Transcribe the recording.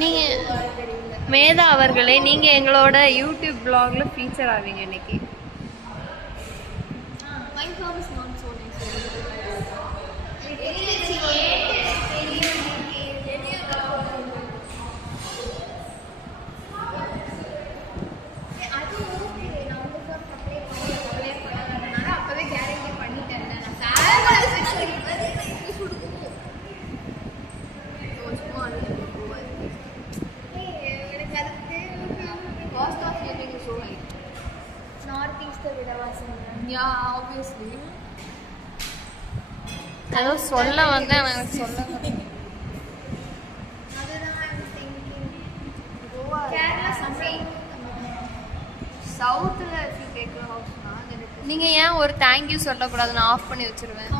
நீங்கள் மேதா அவர்களே, நீங்கள் எங்களோட யூடியூப் ப்ளாக்ல ஃபீச்சர் ஆவீங்க இன்னைக்கு. ஏதோ சொல்ல வந்து எனக்கு சொல்ல நீங்க ஏன் ஒரு தேங்க்யூ சொல்லக்கூடாது? நான் ஆஃப் பண்ணி வச்சிருவேன்.